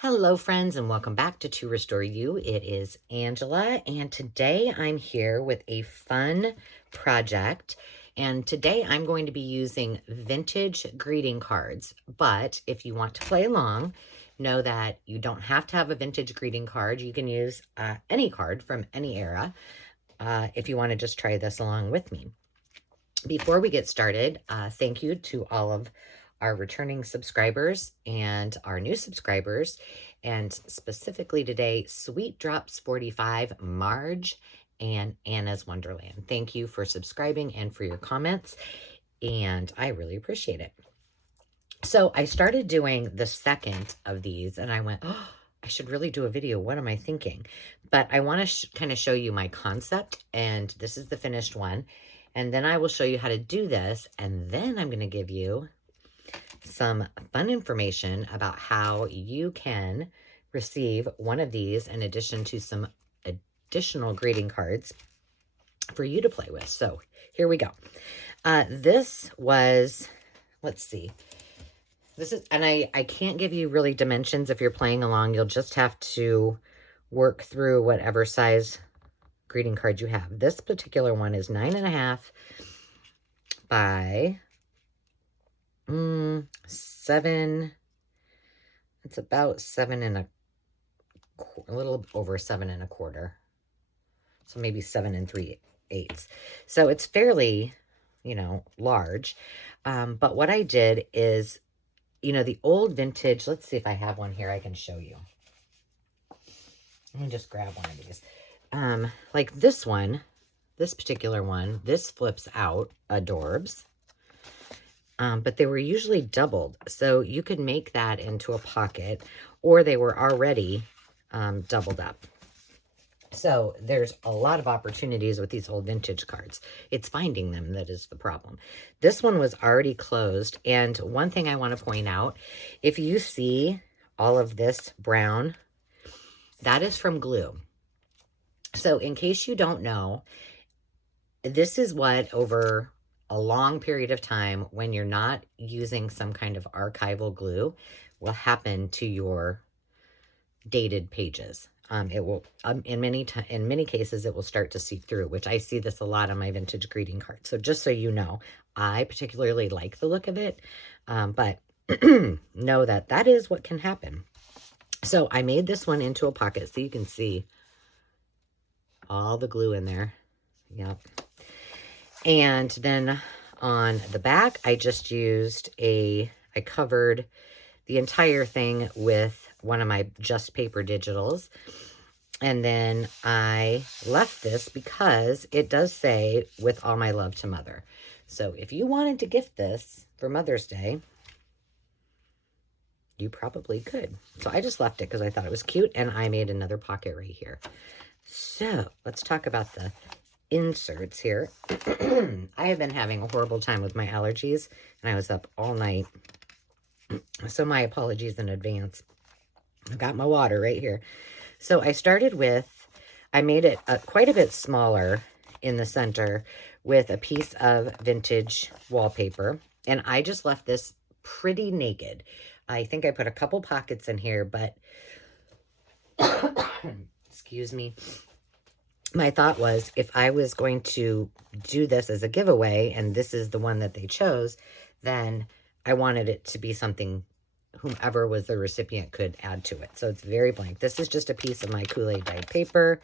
Hello, friends, and welcome back to Restore You. It is Angela, and today I'm here with a fun project. And today I'm going to be using vintage greeting cards. But if you want to play along, know that you don't have to have a vintage greeting card. You can use any card from any era if you want to just try this along with me. Before we get started, thank you to all of our returning subscribers and our new subscribers, and specifically today, Sweet Drops 45, Marge, and Anna's Wonderland. Thank you for subscribing and for your comments, and I really appreciate it. So I started doing the second of these, and I went, oh, I should really do a video. What am I thinking? But I want to kind of show you my concept, and this is the finished one. And then I will show you how to do this, and then I'm going to give you some fun information about how you can receive one of these in addition to some additional greeting cards for you to play with. So here we go. This was, let's see. This is, and I can't give you really dimensions if you're playing along. You'll just have to work through whatever size greeting card you have. This particular one is 9.5 by 7. It's about 7 and a little over 7 1/4. So maybe 7 3/8. So it's fairly, large. But what I did is, the old vintage, let's see if I have one here I can show you. Let me just grab one of these. Like this one, this particular one, this flips out, adorbs. But they were usually doubled. So you could make that into a pocket, or they were already doubled up. So there's a lot of opportunities with these old vintage cards. It's finding them that is the problem. This one was already closed. And one thing I want to point out, if you see all of this brown, that is from glue. So in case you don't know, this is what over a long period of time, when you're not using some kind of archival glue, will happen to your dated pages. It will, in many cases, it will start to seep through, which I see this a lot on my vintage greeting cards. So just so you know, I particularly like the look of it, but know that that is what can happen. So I made this one into a pocket so you can see all the glue in there. Yep. And then on the back, I just used I covered the entire thing with one of my Just Paper Digitals. And then I left this because it does say, with all my love to Mother. So if you wanted to gift this for Mother's Day, you probably could. So I just left it because I thought it was cute, and I made another pocket right here. So let's talk about the inserts here. I have been having a horrible time with my allergies, and I was up all night. So my apologies in advance. I've got my water right here. So I started with, I made it quite a bit smaller in the center with a piece of vintage wallpaper. And I just left this pretty naked. I think I put a couple pockets in here, but excuse me. My thought was, if I was going to do this as a giveaway, and this is the one that they chose, then I wanted it to be something whomever was the recipient could add to it. So it's very blank. This is just a piece of my Kool-Aid dyed paper.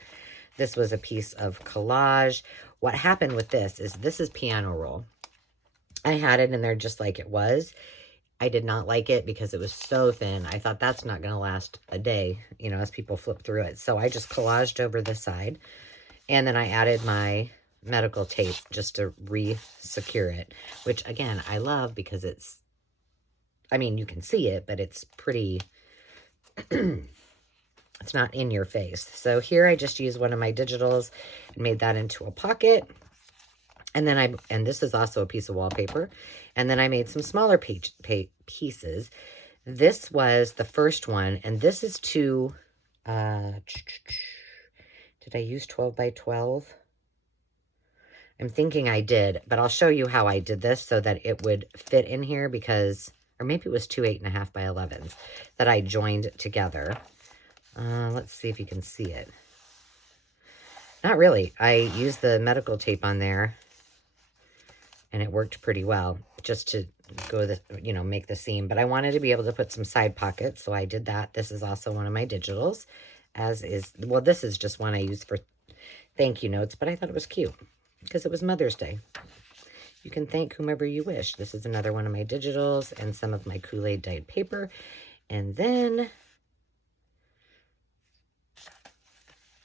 This was a piece of collage. What happened with this is piano roll. I had it in there just like it was. I did not like it because it was so thin. I thought that's not going to last a day, as people flip through it. So I just collaged over the side. And then I added my medical tape just to re-secure it, which again, I love because it's, you can see it, but it's pretty, it's not in your face. So here I just used one of my digitals and made that into a pocket. And then and this is also a piece of wallpaper. And then I made some smaller pieces. This was the first one, and this is did I use 12 by 12? I'm thinking I did, but I'll show you how I did this so that it would fit in here, because or maybe it was 2 8.5 by 11s that I joined together. Let's see if you can see it. Not really. I used the medical tape on there, and it worked pretty well just to go the, you know, make the seam. But I wanted to be able to put some side pockets, so I did that. This is also one of my digitals, as is, well, this is just one I used for thank you notes, but I thought it was cute because it was Mother's Day. You can thank whomever you wish. This is another one of my digitals and some of my Kool-Aid dyed paper. And then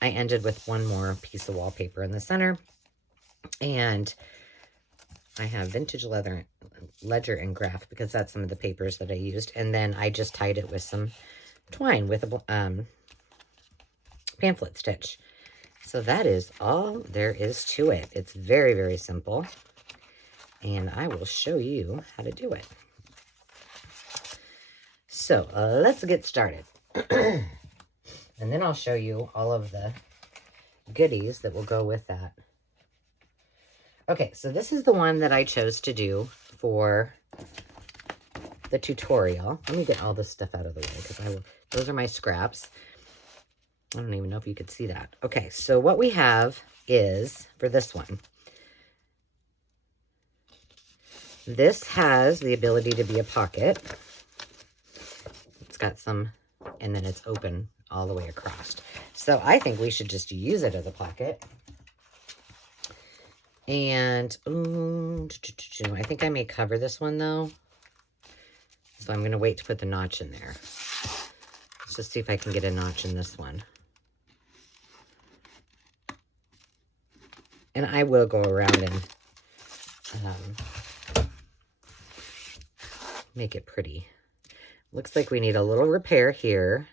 I ended with one more piece of wallpaper in the center. And I have vintage ledger and graph because that's some of the papers that I used. And then I just tied it with some twine with a pamphlet stitch. So that is all there is to it. It's very, very simple. And I will show you how to do it. So let's get started. And then I'll show you all of the goodies that will go with that. Okay, so this is the one that I chose to do for the tutorial. Let me get all this stuff out of the way because those are my scraps. I don't even know if you could see that. Okay, so what we have is, for this one, this has the ability to be a pocket. It's got some, and then it's open all the way across. So I think we should just use it as a pocket. And I think I may cover this one though. So I'm going to wait to put the notch in there. Let's just see if I can get a notch in this one. And I will go around and make it pretty. Looks like we need a little repair here.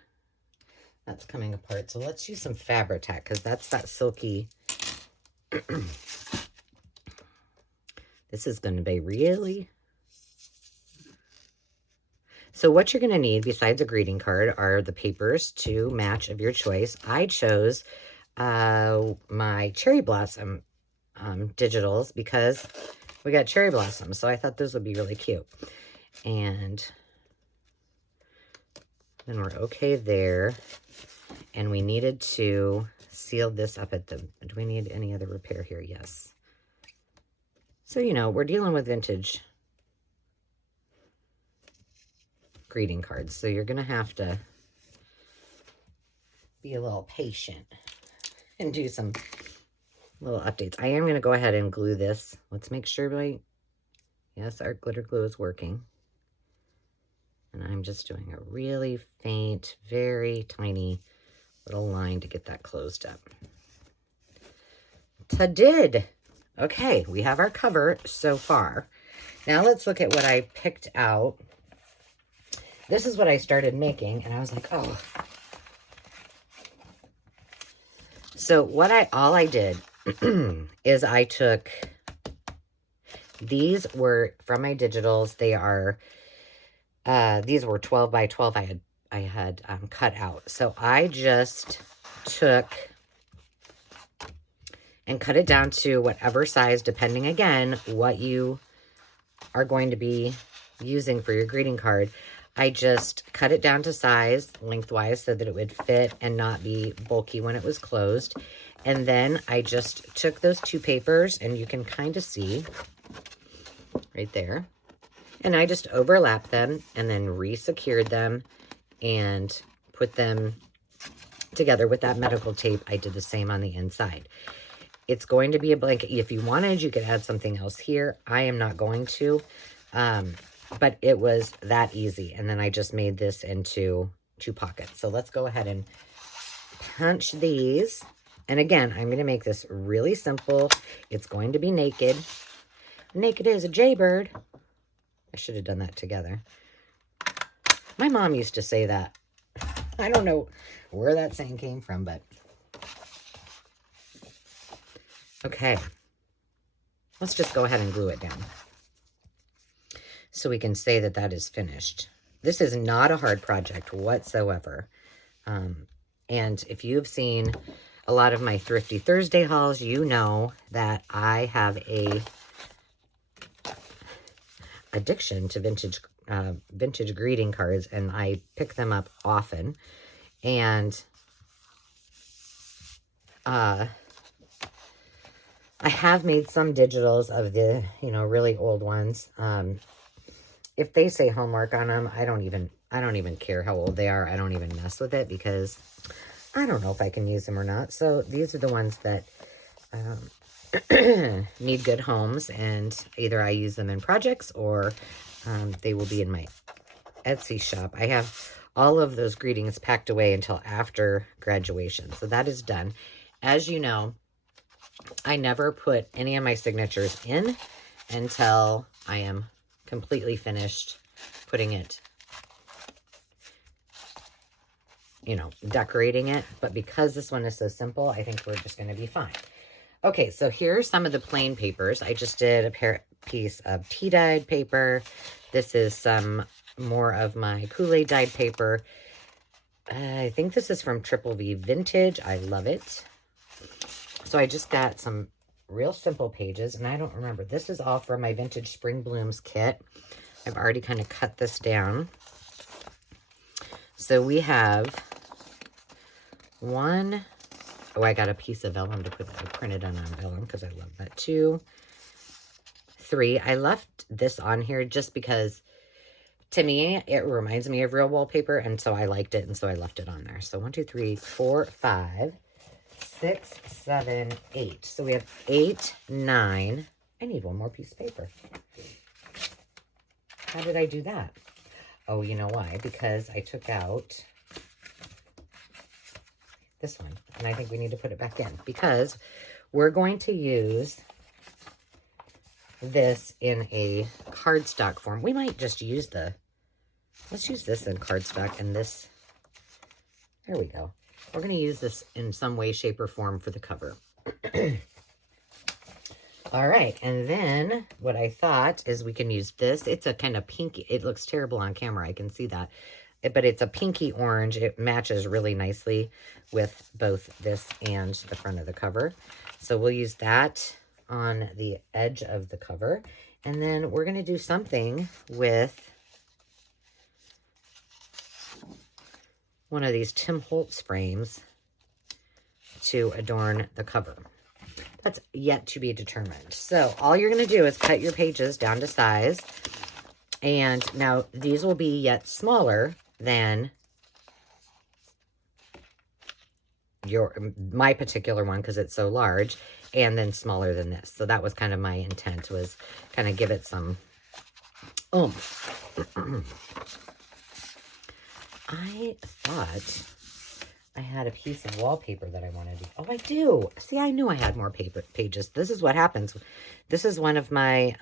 That's coming apart. So let's use some Fabri-Tac because that's that silky. This is going to be really... So what you're going to need besides a greeting card are the papers to match of your choice. I chose my Cherry Blossom digitals because we got cherry blossoms. So I thought those would be really cute. And then we're okay there. And we needed to seal this up at the... Do we need any other repair here? Yes. So, you know, we're dealing with vintage greeting cards. So you're going to have to be a little patient and do some little updates. I am going to go ahead and glue this. Let's make sure yes, our glitter glue is working. And I'm just doing a really faint, very tiny little line to get that closed up. Ta-did! Okay, we have our cover so far. Now let's look at what I picked out. This is what I started making, and I was like, oh. So all I did is I took, these were from my digitals. They are, these were 12 by 12 I had cut out. So I just took and cut it down to whatever size, depending, again, what you are going to be using for your greeting card. I just cut it down to size lengthwise so that it would fit and not be bulky when it was closed. And then I just took those two papers, and you can kind of see right there. And I just overlapped them and then re-secured them and put them together with that medical tape. I did the same on the inside. It's going to be a blanket. If you wanted, you could add something else here. I am not going to, but it was that easy. And then I just made this into 2 pockets. So let's go ahead and punch these. And again, I'm going to make this really simple. It's going to be naked. Naked as a jaybird. I should have done that together. My mom used to say that. I don't know where that saying came from, but... Okay, let's just go ahead and glue it down so we can say that that is finished. This is not a hard project whatsoever. And if you've seen a lot of my Thrifty Thursday hauls, you know that I have a addiction to vintage vintage greeting cards, and I pick them up often. And I have made some digitals of the, you know, really old ones. If they say Hallmark on them, I don't even care how old they are. I don't even mess with it because I don't know if I can use them or not. So these are the ones that need good homes, and either I use them in projects or they will be in my Etsy shop. I have all of those greetings packed away until after graduation. So that is done. As you know, I never put any of my signatures in until I am completely finished putting it, you know, decorating it. But because this one is so simple, I think we're just going to be fine. Okay, so here's some of the plain papers. I just did a piece of tea dyed paper. This is some more of my Kool-Aid dyed paper. I think this is from Triple V Vintage. I love it. So I just got some real simple pages, and I don't remember. This is all from my Vintage Spring Blooms kit. I've already kind of cut this down. So we have one. Oh, I got a piece of vellum to put that. I printed on vellum because I love that too. 3. I left this on here just because, to me, it reminds me of real wallpaper, and so I liked it, and so I left it on there. So 1, 2, 3, 4, 5, 6, 7, 8. So we have 8, 9. I need one more piece of paper. How did I do that? Oh, you know why? Because I took out this one, and I think we need to put it back in because we're going to use this in a cardstock form. We might just use let's use this in cardstock, and this, there we go. We're going to use this in some way, shape, or form for the cover. All right, and then what I thought is we can use this. It's a kind of pinky. It looks terrible on camera. I can see that. But it's a pinky orange. It matches really nicely with both this and the front of the cover. So we'll use that on the edge of the cover. And then we're going to do something with one of these Tim Holtz frames to adorn the cover. That's yet to be determined. So all you're going to do is cut your pages down to size. And now these will be yet smaller than my particular one because it's so large, and then smaller than this. So that was kind of my intent, was kind of give it some oomph. I thought I had a piece of wallpaper that I wanted to... Oh, I do. See, I knew I had more pages. This is what happens. This is one of my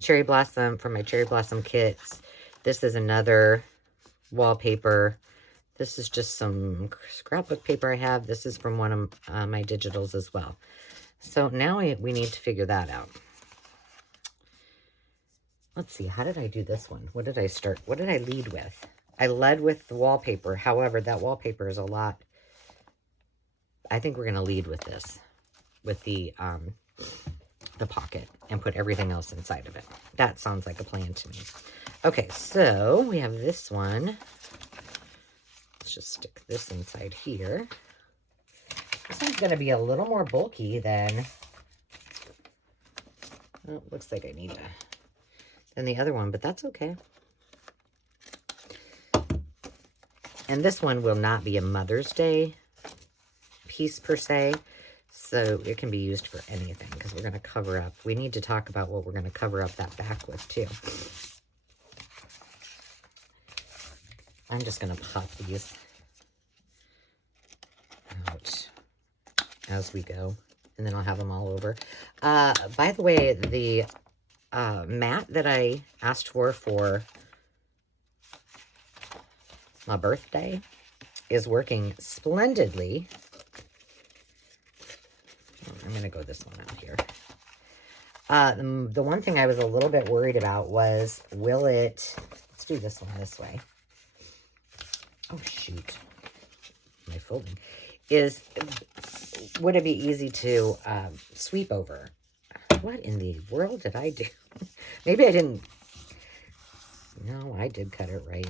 cherry blossom, from my cherry blossom kits. This is another wallpaper. This is just some scrapbook paper I have. This is from one of my digitals as well. So now we need to figure that out. Let's see, how did I do this one? What did I start? What did I lead with? I led with the wallpaper. However, that wallpaper is a lot. I think we're going to lead with this, with the pocket, and put everything else inside of it. That sounds like a plan to me. Okay, so we have this one. Let's just stick this inside here. This one's going to be a little more bulky than, well, looks like I need to, than the other one, but that's okay. And this one will not be a Mother's Day piece per se, so it can be used for anything because we're going to cover up. We need to talk about what we're going to cover up that back with too. I'm just going to pop these out as we go, and then I'll have them all over. By the way, the mat that I asked for my birthday is working splendidly. I'm going to go this one out here. The one thing I was a little bit worried about was, will it... Let's do this one this way. Oh, shoot. My folding. Would it be easy to sweep over? What in the world did I do? Maybe I didn't No, I did cut it right.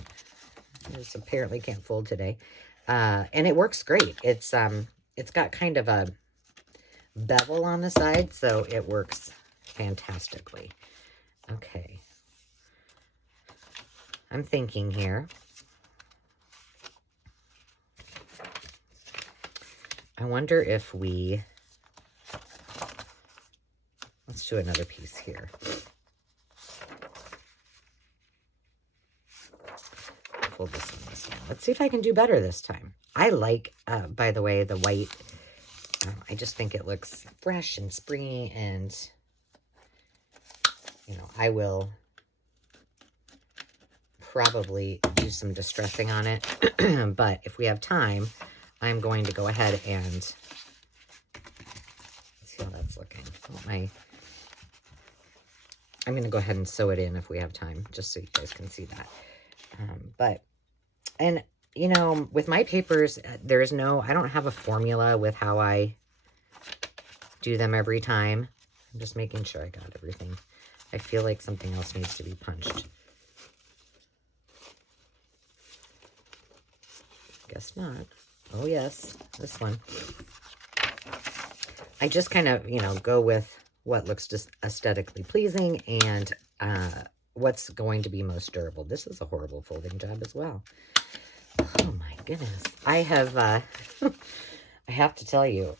I just apparently can't fold today. And it works great. It's got kind of a bevel on the side, so it works fantastically. Okay. I'm thinking here. I wonder if let's do another piece here. Fold this on this one. Let's see if I can do better this time. I like, by the way, the white. I just think it looks fresh and springy, and, you know, I will probably do some distressing on it. But if we have time, I'm going to go ahead and see how that's looking. I'm going to go ahead and sew it in if we have time, just so you guys can see that. And you know, with my papers, I don't have a formula with how I do them every time. I'm just making sure I got everything. I feel like something else needs to be punched. Guess not. Oh yes, this one. I just kind of, you know, go with what looks just aesthetically pleasing and what's going to be most durable. This is a horrible folding job as well. Oh my goodness. I have, I have to tell you,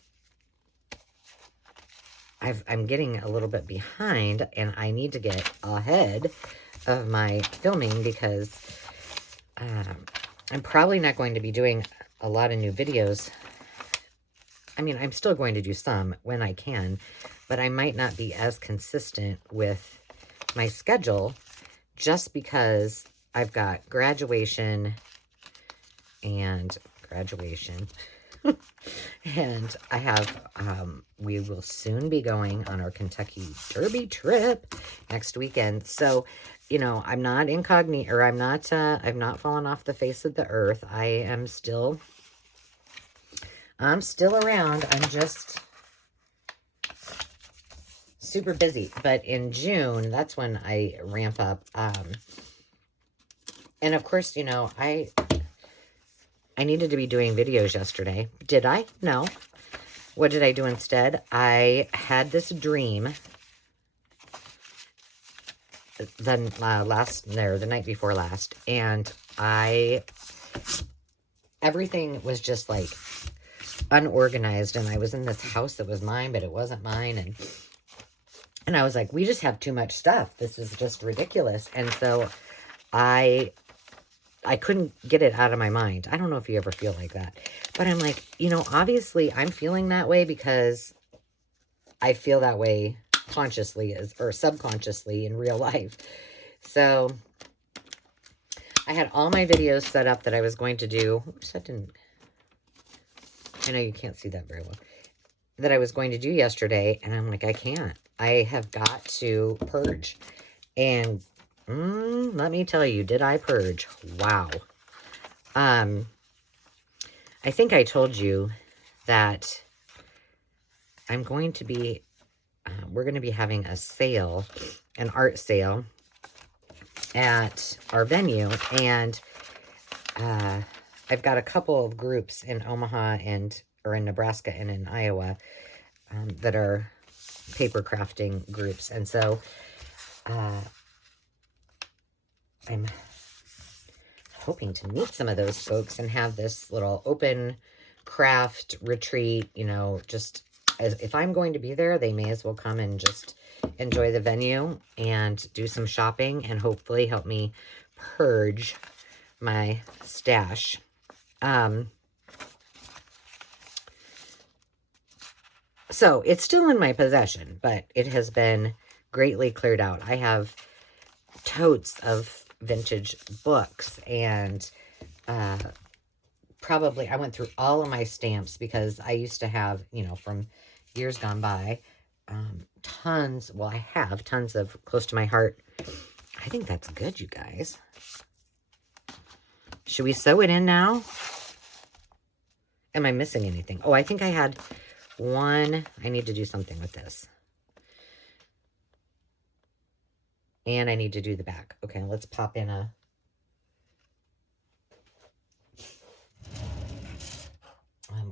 I'm getting a little bit behind, and I need to get ahead of my filming because I'm probably not going to be doing a lot of new videos. I mean, I'm still going to do some when I can, but I might not be as consistent with my schedule just because I've got graduation and and I have, we will soon be going on our Kentucky Derby trip next weekend. So, you know, I'm not incognito, or I've not fallen off the face of the earth. I'm still around. I'm just super busy. But in June, that's when I ramp up. And of course, you know, I needed to be doing videos yesterday. Did I? No. What did I do instead? I had this dream the night before last, and everything was just like unorganized, and I was in this house that was mine, but it wasn't mine, and I was like, we just have too much stuff. This is just ridiculous. And so I couldn't get it out of my mind. I don't know if you ever feel like that. But I'm like, you know, obviously I'm feeling that way because I feel that way consciously or subconsciously in real life. So I had all my videos set up that I was going to do. Oops, I know you can't see that very well. That I was going to do yesterday. And I'm like, I can't. I have got to purge. And let me tell you, did I purge? Wow. I think I told you that I'm going to be, we're going to be having a sale, an art sale at our venue. And I've got a couple of groups in Omaha or in Nebraska and in Iowa that are paper crafting groups. And so I'm hoping to meet some of those folks and have this little open craft retreat, you know, just if I'm going to be there, they may as well come and just enjoy the venue and do some shopping and hopefully help me purge my stash. So it's still in my possession, but it has been greatly cleared out. I have totes of vintage books, and probably I went through all of my stamps because I used to have, you know, from years gone by, tons. Well, I have tons of close to my heart. I think that's good, you guys. Should we sew it in now? Am I missing anything? Oh, I think I had one. I need to do something with this. And I need to do the back. Okay, let's pop in a...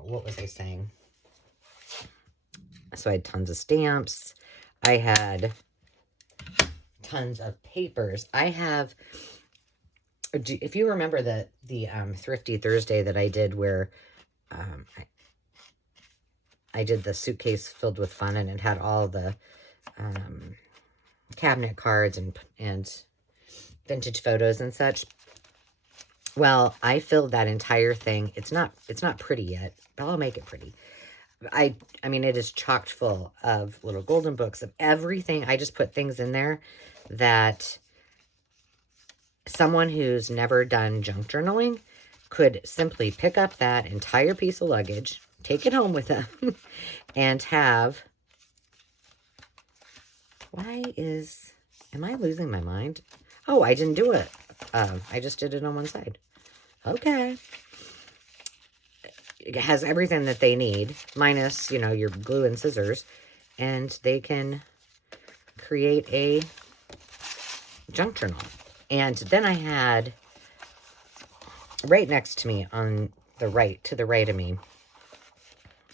what was I saying? So I had tons of stamps. I had tons of papers. I have... If you remember the Thrifty Thursday that I did where I did the suitcase filled with fun, and it had all the cabinet cards and vintage photos and such. Well, I filled that entire thing. It's not pretty yet, but I'll make it pretty. I mean, it is chocked full of little golden books of everything. I just put things in there that someone who's never done junk journaling could simply pick up that entire piece of luggage, take it home with them, and have... Am I losing my mind? Oh, I didn't do it. I just did it on one side. Okay. It has everything that they need, minus, your glue and scissors, and they can create a junk journal. And then I had, right next to me on the right, to the right of me,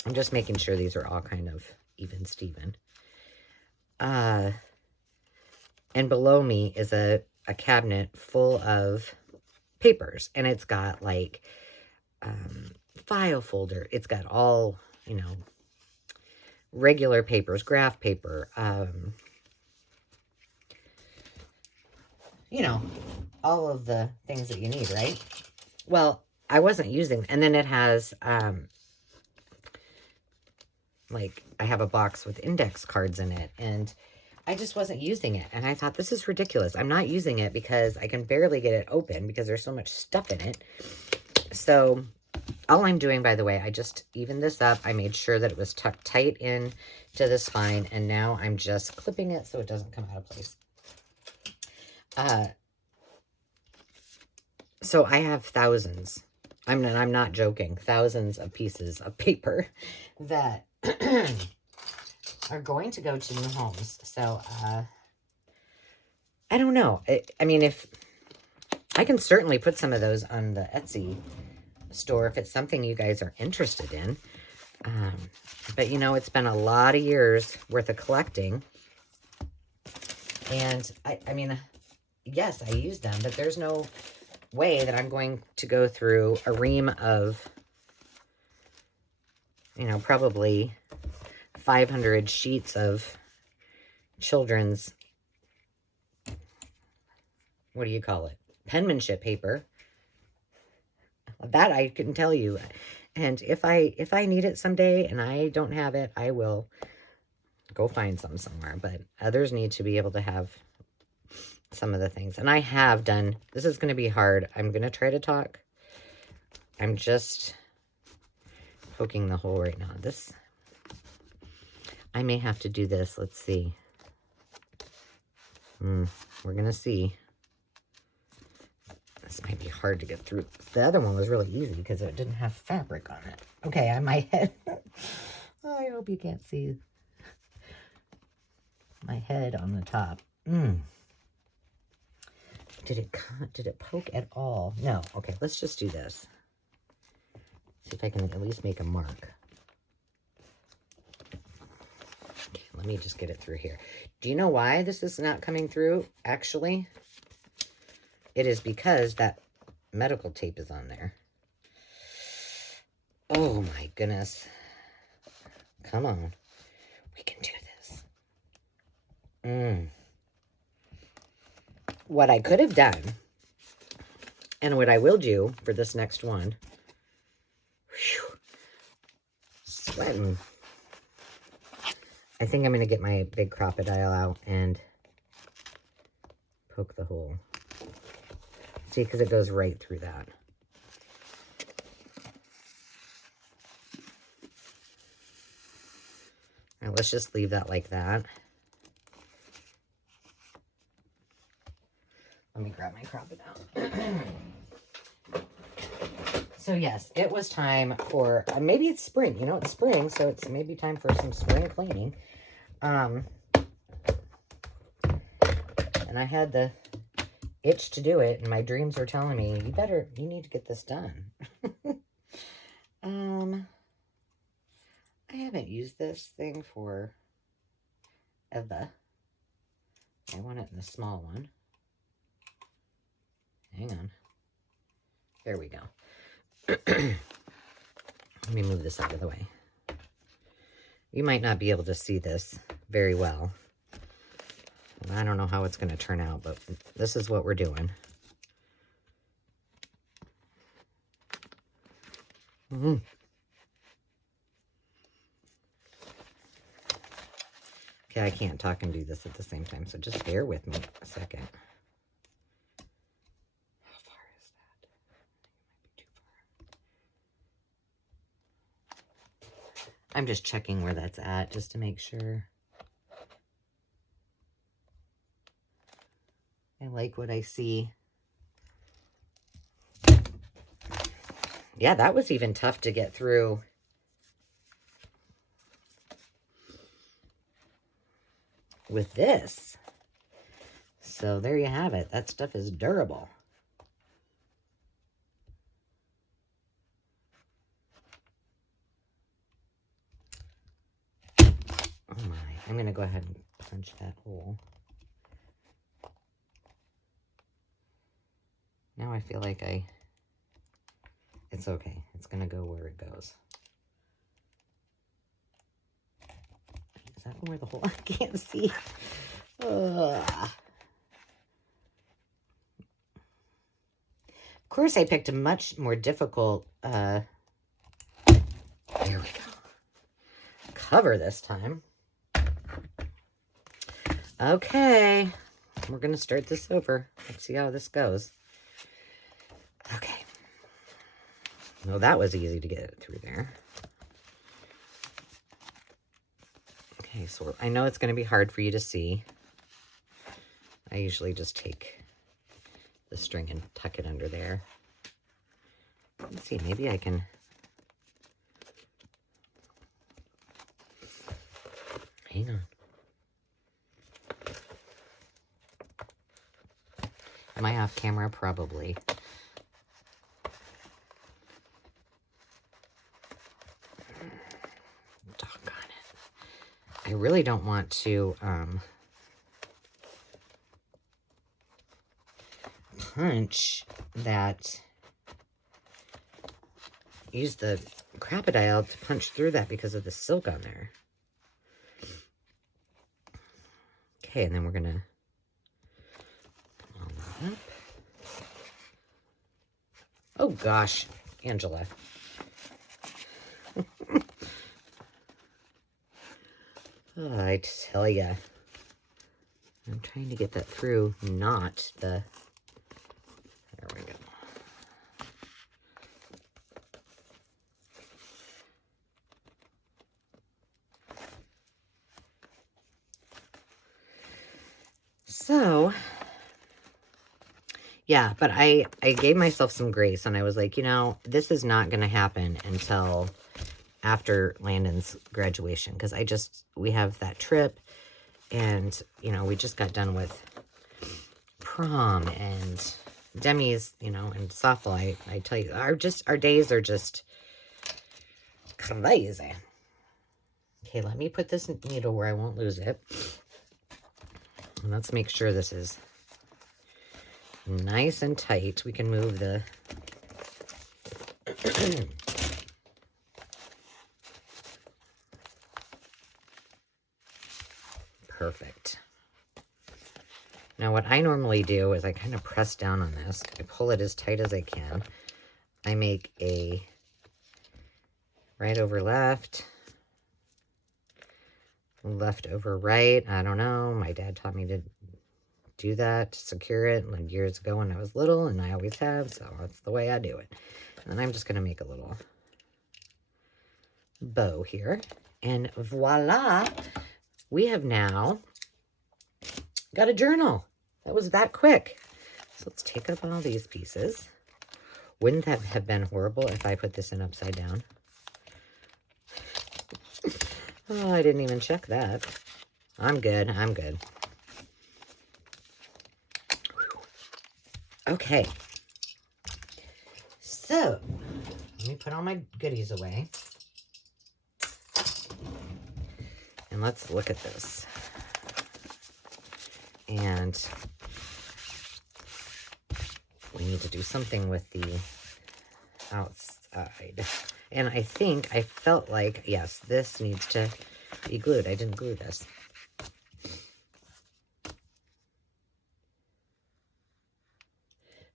I'm just making sure these are all kind of even Steven. And below me is a cabinet full of papers, and it's got like file folder. It's got all, regular papers, graph paper, all of the things that you need, right? Well, I wasn't using, and then it has, like, I have a box with index cards in it, and I just wasn't using it. And I thought, this is ridiculous. I'm not using it because I can barely get it open because there's so much stuff in it. So all I'm doing, by the way, I just evened this up. I made sure that it was tucked tight in to the spine, and now I'm just clipping it so it doesn't come out of place. So I have thousands, I'm not joking, thousands of pieces of paper that are going to go to new homes. So, I don't know. I mean, if I can certainly put some of those on the Etsy store if it's something you guys are interested in. But, it's been a lot of years worth of collecting. And, I mean, yes, I use them, but there's no way that I'm going to go through a ream of, probably 500 sheets of children's, what do you call it? Penmanship paper. That I can tell you. And if I need it someday and I don't have it, I will go find some somewhere. But others need to be able to have some of the things. And I have done, this is going to be hard. I'm going to try to talk. I'm just poking the hole right now. This, I may have to do this. Let's see. We're going to see. This might be hard to get through. The other one was really easy because it didn't have fabric on it. Okay, on my head. I hope you can't see my head on the top. Did it poke at all? No. Okay, let's just do this. See if I can at least make a mark. Okay, let me just get it through here. Do you know why this is not coming through? Actually, it is because that medical tape is on there. Oh my goodness. Come on. We can do this. What I could have done, and what I will do for this next one, sweating. I think I'm going to get my big crocodile out and poke the hole. See, because it goes right through that. All right, let's just leave that like that. Let me grab my crocodile. So yes, it was time for, maybe it's spring. It's spring, so it's maybe time for some spring cleaning. And and I had the itch to do it, and my dreams were telling me, you need to get this done. I haven't used this thing for ever. I want it in the small one. Hang on. There we go. Let me move this out of the way. You might not be able to see this very well. I don't know how it's going to turn out, but this is what we're doing. Okay, I can't talk and do this at the same time, so just bear with me a second. How far is that? It might be too far. I'm just checking where that's at, just to make sure. I like what I see. Yeah, that was even tough to get through. With this. So there you have it. That stuff is durable. Oh my. I'm going to go ahead and punch that hole. Now I feel like it's okay. It's going to go where it goes. Is that where the hole? I can't see. Ugh. Of course, I picked a much more difficult, there we go, cover this time. Okay, we're going to start this over. Let's see how this goes. Okay. Well, that was easy to get through there. Okay, so I know it's going to be hard for you to see. I usually just take the string and tuck it under there. Let's see, maybe I can... Hang on. Am I off camera? Probably. Doggone it. I really don't want to punch that, use the crocodile to punch through that because of the silk on there. Okay, and then we're gonna pull that up. Oh gosh, Angela. Oh, I tell ya. I'm trying to get that through, not the... There we go. So, yeah, but I gave myself some grace, and I was like, you know, this is not going to happen until after Landon's graduation, because we have that trip, and, you know, we just got done with prom and Demi's, you know, and softball. I tell you, our days are just crazy. Okay, let me put this needle where I won't lose it. And let's make sure this is nice and tight. We can move the... Perfect. Now what I normally do is I kind of press down on this. I pull it as tight as I can. I make a right over left, left over right. I don't know. My dad taught me to do that, to secure it, like years ago when I was little, and I always have, so that's the way I do it. And then I'm just going to make a little bow here. And voila! We have now got a journal. That was that quick. So let's take up all these pieces. Wouldn't that have been horrible if I put this in upside down? Oh, I didn't even check that. I'm good. I'm good. Okay. So, let me put all my goodies away. And let's look at this. And we need to do something with the outside. And I think I felt like, yes, this needs to be glued. I didn't glue this.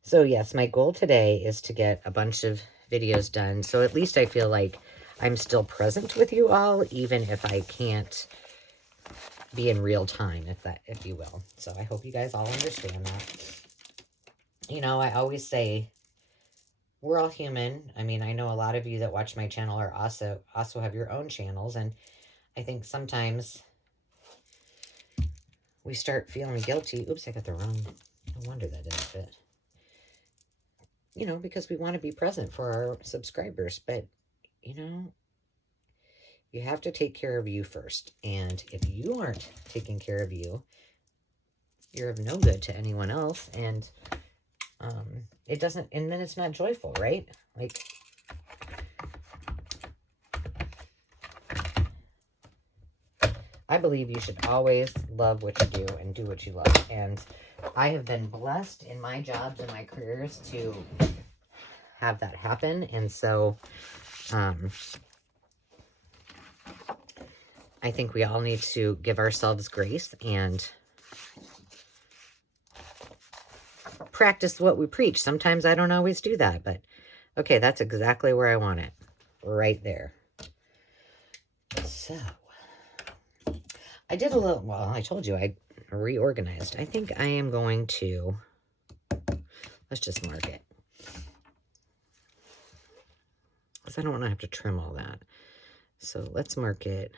So yes, my goal today is to get a bunch of videos done. So at least I feel like I'm still present with you all, even if I can't be in real time, if you will. So I hope you guys all understand that. You know, I always say we're all human. I mean, I know a lot of you that watch my channel are also have your own channels, and I think sometimes we start feeling guilty. Oops, I got the wrong. No wonder that didn't fit. You know, because we want to be present for our subscribers, but you know, you have to take care of you first. And if you aren't taking care of you, you're of no good to anyone else. And it doesn't, and then it's not joyful, right? Like, I believe you should always love what you do and do what you love. And I have been blessed in my jobs and my careers to have that happen. And so, I think we all need to give ourselves grace and practice what we preach. Sometimes I don't always do that, but okay, that's exactly where I want it. Right there. So, I did a little, well, I told you I reorganized. I think I am going to, let's just mark it. Because I don't want to have to trim all that. So let's mark it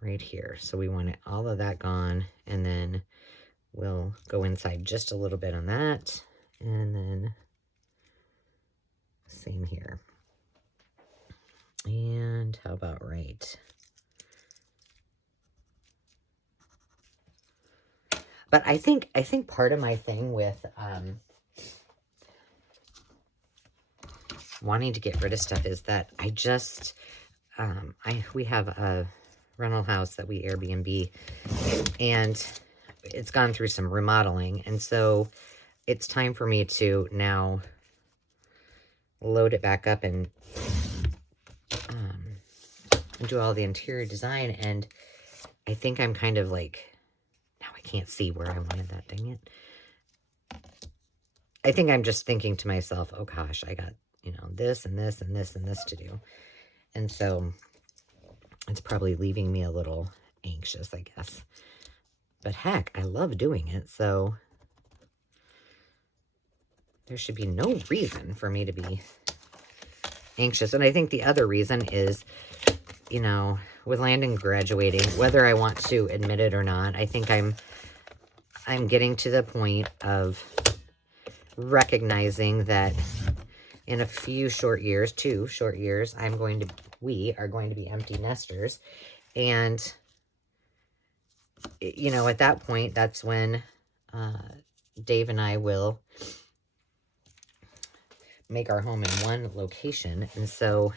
right here. So we want it, all of that gone, and then we'll go inside just a little bit on that, and then same here. And how about right? But I think part of my thing with wanting to get rid of stuff is that I just we have a rental house that we Airbnb, and it's gone through some remodeling, and so it's time for me to now load it back up and do all the interior design. And I think I'm kind of like, now I can't see where I wanted that, dang it. I think I'm just thinking to myself, oh gosh, I got, you know, this and this and this and this to do. And so it's probably leaving me a little anxious, I guess. But heck, I love doing it, so there should be no reason for me to be anxious. And I think the other reason is, you know, with Landon graduating, whether I want to admit it or not, I think I'm getting to the point of recognizing that in a few short years, 2 short years, we are going to be empty nesters. And, you know, at that point, that's when Dave and I will make our home in one location. And so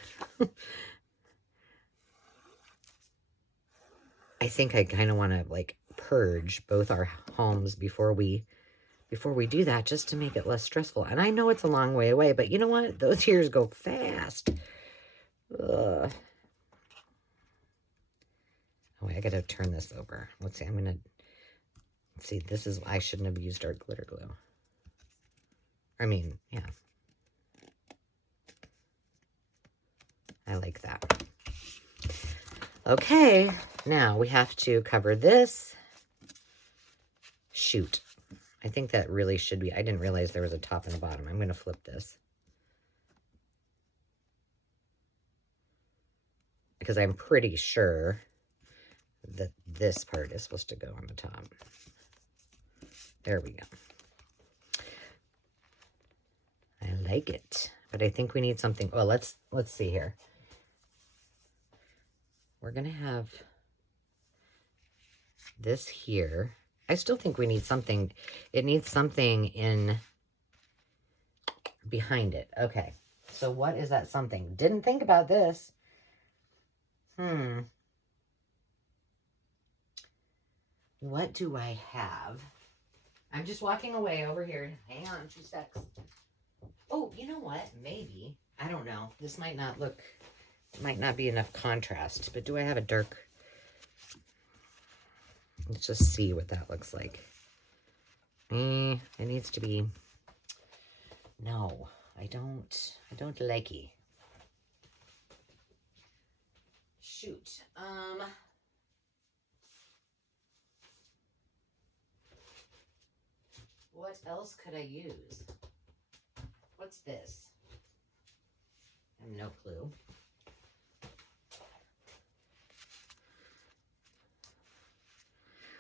I think I kind of want to like purge both our homes before we do that, just to make it less stressful. And I know it's a long way away, but you know what? Those years go fast. Ugh. Oh, wait, I got to turn this over. Let's see. I'm going to see. This is, I shouldn't have used our glitter glue. I mean, yeah. I like that. Okay, now we have to cover this. Shoot. I think that really should be, I didn't realize there was a top and a bottom. I'm going to flip this, because I'm pretty sure that this part is supposed to go on the top. There we go. I like it, but I think we need something. Well, let's see here. We're going to have this here, I still think we need something. It needs something in behind it. Okay. So what is that something? Didn't think about this. What do I have? I'm just walking away over here. Hang on 2 secs. Oh, you know what? Maybe. I don't know. This might not look, might not be enough contrast, but do I have a dark? Let's just see what that looks like. It needs to be, no, I don't like it. Shoot. What else could I use? What's this? I have no clue.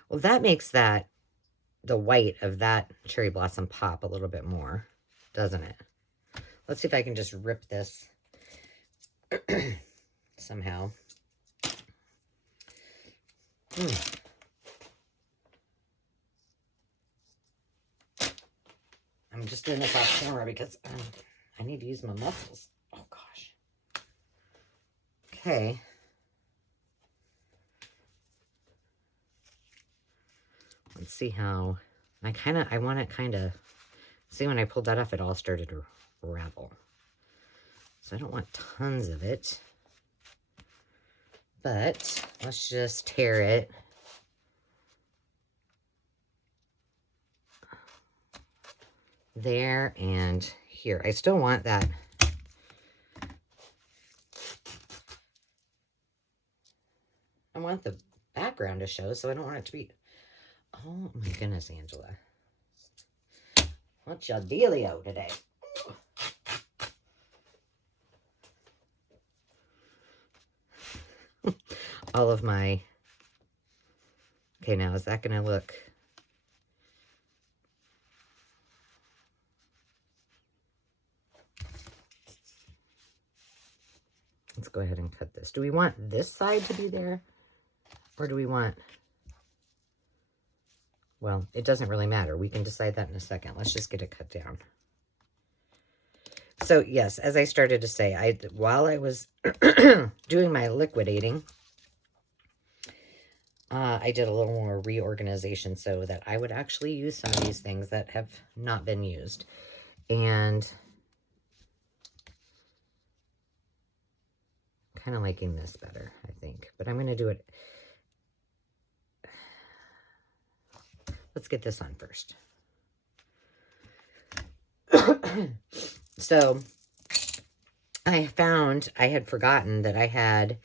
Well, that makes the white of that cherry blossom pop a little bit more, doesn't it? Let's see if I can just rip this somehow. I'm just doing this off camera because I need to use my muscles. Oh, gosh. Okay. Let's see how, I want it kind of, see when I pulled that off, it all started to ravel. So I don't want tons of it, but let's just tear it. There and here. I still want that. I want the background to show, so I don't want it to be, oh my goodness, Angela. What's your dealio today? All of my, okay, now is that going to look, let's go ahead and cut this. Do we want this side to be there? Or do we want, well, it doesn't really matter. We can decide that in a second. Let's just get it cut down. So yes, as I started to say, while I was doing my liquidating, I did a little more reorganization so that I would actually use some of these things that have not been used. And kind of liking this better, I think. But I'm going to do it. Let's get this on first. So I found, I had forgotten that I had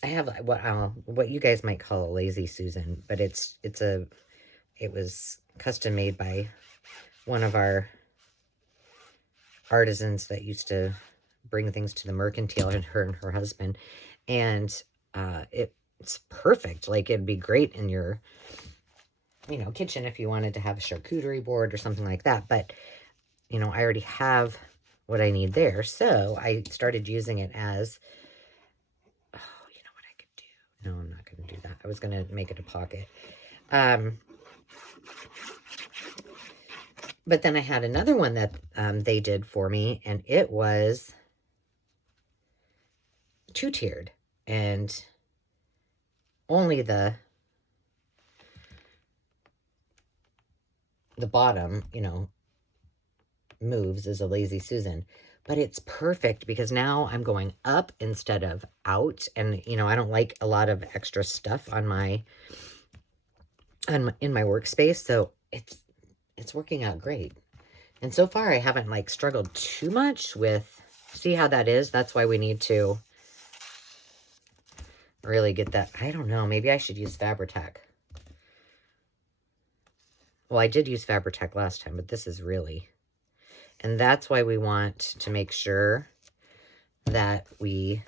I have what you guys might call a Lazy Susan, but it was custom made by one of our artisans that used to bring things to the mercantile, and her husband, and it's perfect. Like, it'd be great in your kitchen if you wanted to have a charcuterie board or something like that. But I already have what I need there, so I started using it as, oh, you know what I could do? No, I'm not going to do that. I was going to make it a pocket. But then I had another one that they did for me, and it was two-tiered, and only the bottom, moves as a Lazy Susan. But it's perfect because now I'm going up instead of out, and I don't like a lot of extra stuff in my workspace, so it's working out great. And so far I haven't struggled too much with, see how that is? That's why we need to really get that. I don't know, maybe I should use Fabri-Tac. Well, I did use Fabri-Tac last time, but this is really, and that's why we want to make sure that we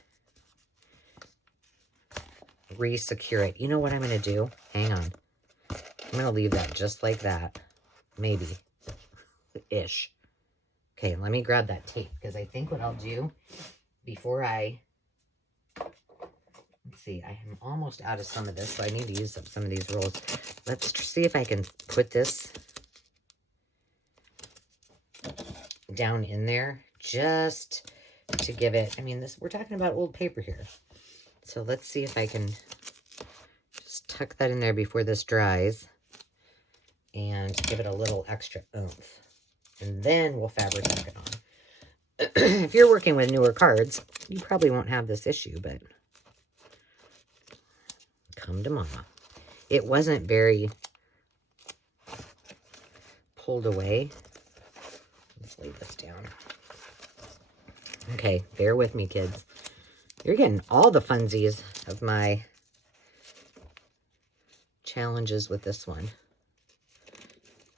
re-secure it. You know what I'm going to do? Hang on. I'm going to leave that just like that. Maybe. Ish. Okay, let me grab that tape, because I think what I'll do before I Let's see, I am almost out of some of this, so I need to use up some of these rolls. Let's see if I can put this down in there just to give it, I mean, we're talking about old paper here. So let's see if I can just tuck that in there before this dries and give it a little extra oomph. And then we'll fabric tack it on. If you're working with newer cards, you probably won't have this issue, but come to mama. It wasn't very pulled away. Let's lay this down. Okay, bear with me, kids. You're getting all the funsies of my challenges with this one.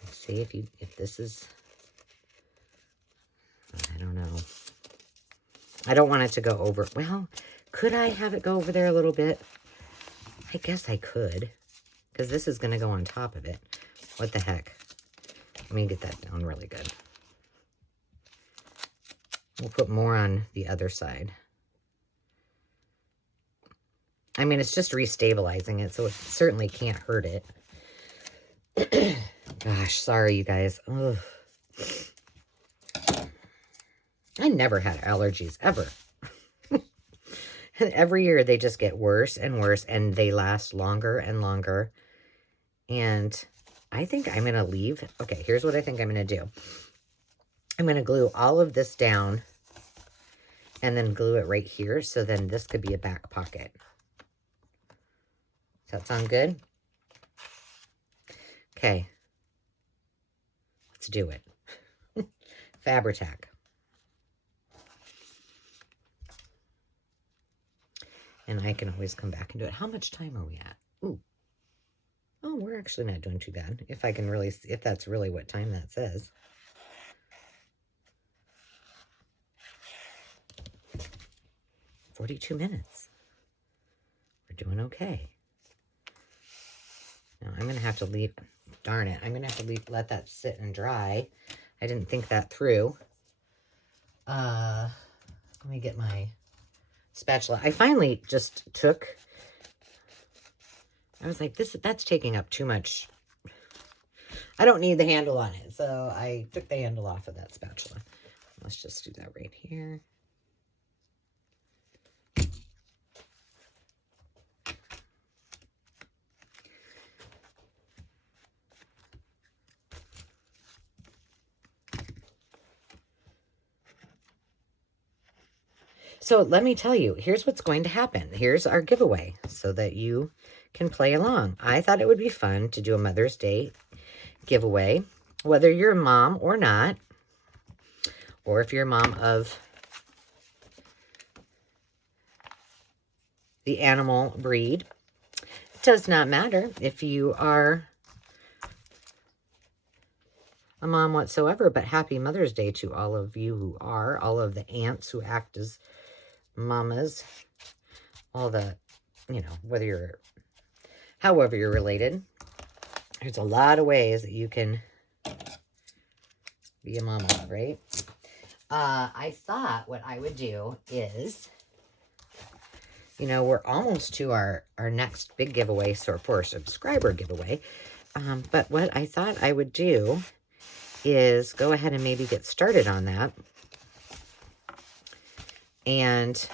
Let's see if this is, I don't know. I don't want it to go over. Well, could I have it go over there a little bit? I guess I could, because this is going to go on top of it. What the heck? Let me get that down really good. We'll put more on the other side. I mean, it's just restabilizing it, so it certainly can't hurt it. Gosh, sorry, you guys. Ugh. I never had allergies, ever. And every year they just get worse and worse, and they last longer and longer. And I think I'm going to leave. Okay, here's what I think I'm going to do. I'm going to glue all of this down and then glue it right here, so then this could be a back pocket. Does that sound good? Okay. Let's do it. Fabri-Tac. And I can always come back and do it. How much time are we at? Ooh. Oh, we're actually not doing too bad. If I can really, if that's really what time that says. "42 minutes. We're doing okay." Now I'm going to have to leave, darn it, I'm going to have to let that sit and dry. I didn't think that through. Let me get my spatula. I finally just took, I was like, that's taking up too much. I don't need the handle on it. So I took the handle off of that spatula. Let's just do that right here. So let me tell you, here's what's going to happen. Here's our giveaway so that you can play along. I thought it would be fun to do a Mother's Day giveaway, whether you're a mom or not, or if you're a mom of the animal breed. It does not matter if you are a mom whatsoever, but happy Mother's Day to all of you who are, all of the aunts who act as mamas, all the, you know, whether you're, however you're related. There's a lot of ways that you can be a mama, right? I thought what I would do is, you know, we're almost to our next big giveaway, so for our subscriber giveaway. But what I thought I would do is go ahead and maybe get started on that. And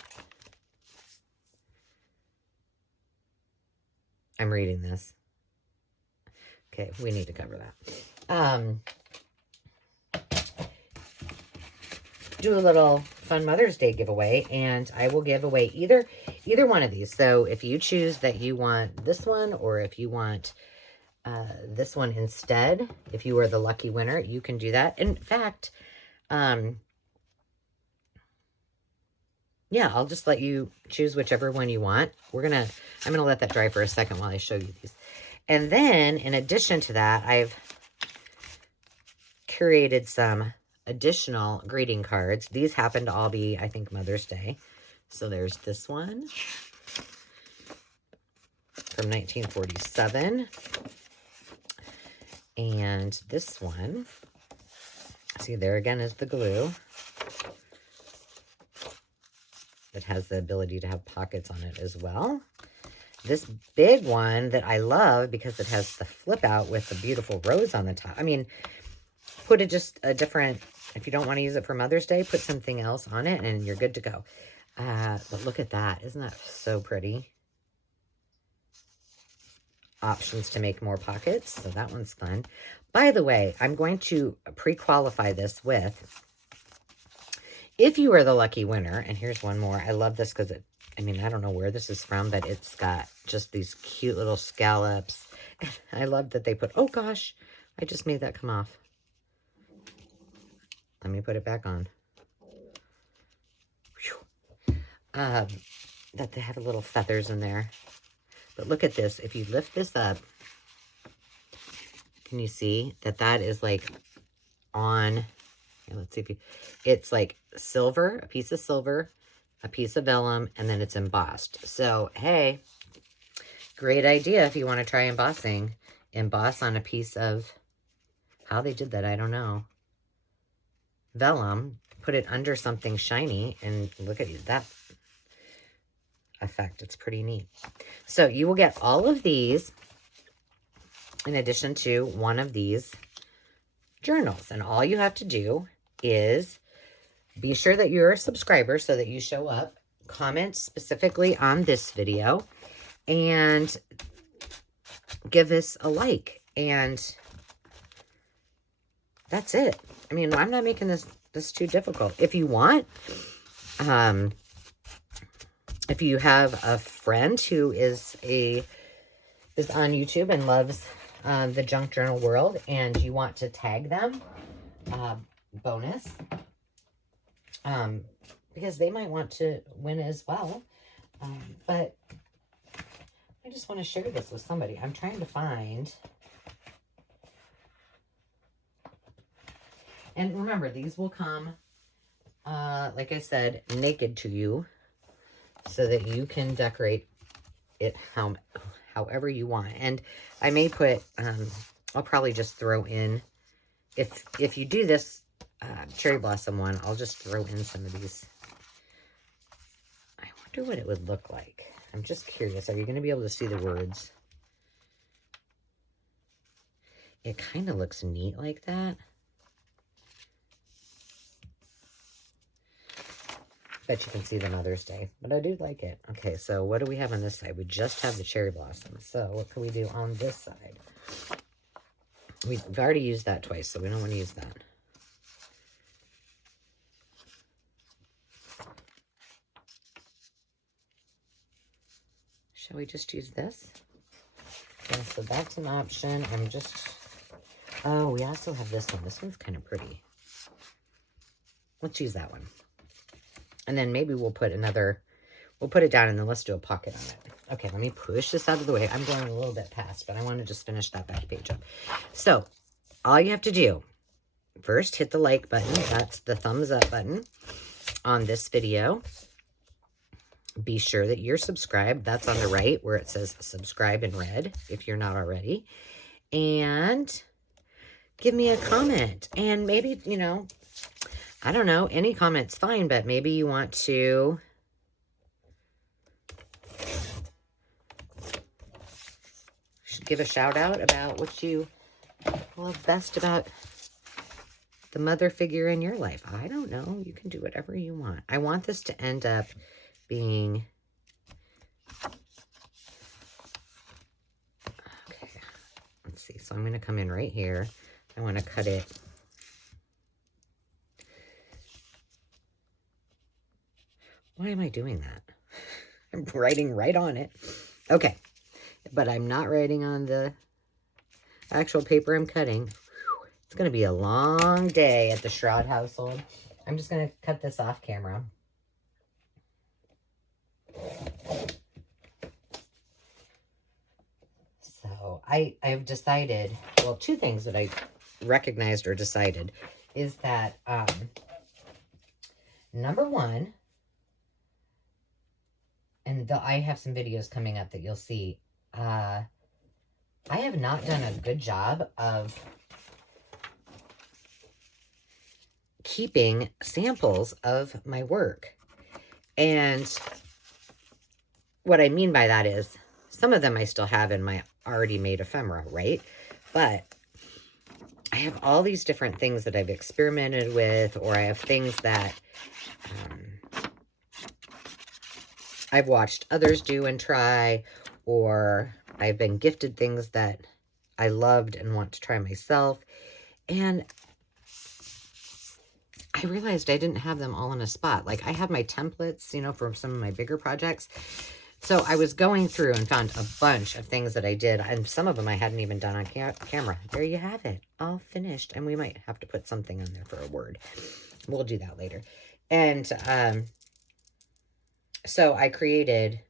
I'm reading this. Okay, we need to cover that. Do a little fun Mother's Day giveaway, and I will give away either one of these. So if you choose that you want this one, or if you want this one instead, if you are the lucky winner, you can do that. In fact, yeah, I'll just let you choose whichever one you want. I'm gonna let that dry for a second while I show you these. And then, in addition to that, I've curated some additional greeting cards. These happen to all be, I think, Mother's Day. So there's this one from 1947. And this one, see, there again is the glue. It has the ability to have pockets on it as well. This big one that I love because it has the flip out with the beautiful rose on the top. I mean, put it just a different, if you don't want to use it for Mother's Day, put something else on it and you're good to go. But look at that. Isn't that so pretty? Options to make more pockets. So that one's fun. By the way, I'm going to pre-qualify this with, if you are the lucky winner, and here's one more. I love this because I mean, I don't know where this is from, but it's got just these cute little scallops. I love that they put, oh gosh, I just made that come off. Let me put it back on. That they have little feathers in there. But look at this. If you lift this up, can you see that that is like on, here, let's see if you, it's like silver, a piece of silver, a piece of vellum, and then it's embossed. So, hey, great idea if you want to try embossing. Emboss on a piece of, how they did that, I don't know, vellum, put it under something shiny, and look at that effect. It's pretty neat. So you will get all of these in addition to one of these journals. And all you have to do is be sure that you're a subscriber so that you show up, comment specifically on this video, and give us a like. And that's it. I mean, I'm not making this too difficult. If you want, if you have a friend who is on YouTube and loves the junk journal world and you want to tag them, bonus, because they might want to win as well. But I just want to share this with somebody. I'm trying to find, and remember, these will come, like I said, naked to you, so that you can decorate it however you want. And I may put, I'll probably just throw in, if you do this cherry blossom one, I'll just throw in some of these. I wonder what it would look like. I'm just curious. Are you going to be able to see the words? It kind of looks neat like that. Bet you can see the Mother's Day, but I do like it. Okay, so what do we have on this side? We just have the cherry blossoms. So what can we do on this side? We've already used that twice, so we don't want to use that. Shall we just use this? Okay, so that's an option. Oh, we also have this one. This one's kind of pretty. Let's use that one. And then maybe we'll put it down and then let's do a pocket on it. Okay, let me push this out of the way. I'm going a little bit past, but I want to just finish that back page up. So all you have to do, first hit the like button. That's the thumbs up button on this video. Be sure that you're subscribed. That's on the right where it says subscribe in red if you're not already. And give me a comment. And maybe, you know, I don't know, any comment's fine, but maybe you want to give a shout out about what you love best about the mother figure in your life. I don't know. You can do whatever you want. I want this to end up being, okay, let's see. So I'm going to come in right here. I want to cut it. Why am I doing that? I'm writing right on it. Okay. But I'm not writing on the actual paper I'm cutting. It's going to be a long day at the Shroud household. I'm just going to cut this off camera. So I've decided, well, two things that I recognized or decided is that, number one, and I have some videos coming up that you'll see. I have not done a good job of keeping samples of my work. And what I mean by that is some of them I still have in my already made ephemera, right? But I have all these different things that I've experimented with, or I have things that I've watched others do and try, or I've been gifted things that I loved and want to try myself. And I realized I didn't have them all in a spot. Like, I have my templates, you know, for some of my bigger projects. So I was going through and found a bunch of things that I did, and some of them I hadn't even done on camera. There you have it, all finished. And we might have to put something on there for a word. We'll do that later. And so I created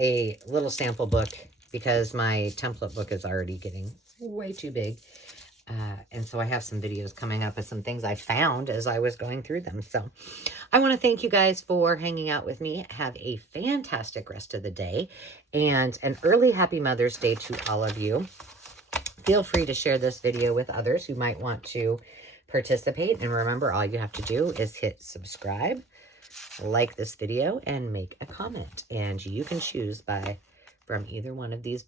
a little sample book because my template book is already getting way too big. And so I have some videos coming up of some things I found as I was going through them. So I want to thank you guys for hanging out with me. Have a fantastic rest of the day and an early happy Mother's Day to all of you. Feel free to share this video with others who might want to participate. And remember, all you have to do is hit subscribe, like this video, and make a comment. And you can choose from either one of these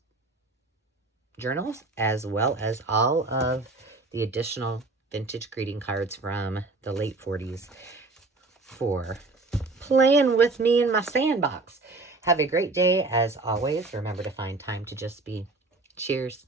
journals, as well as all of the additional vintage greeting cards from the late 40s for playing with me in my sandbox. Have a great day. As always, remember to find time to just be. Cheers.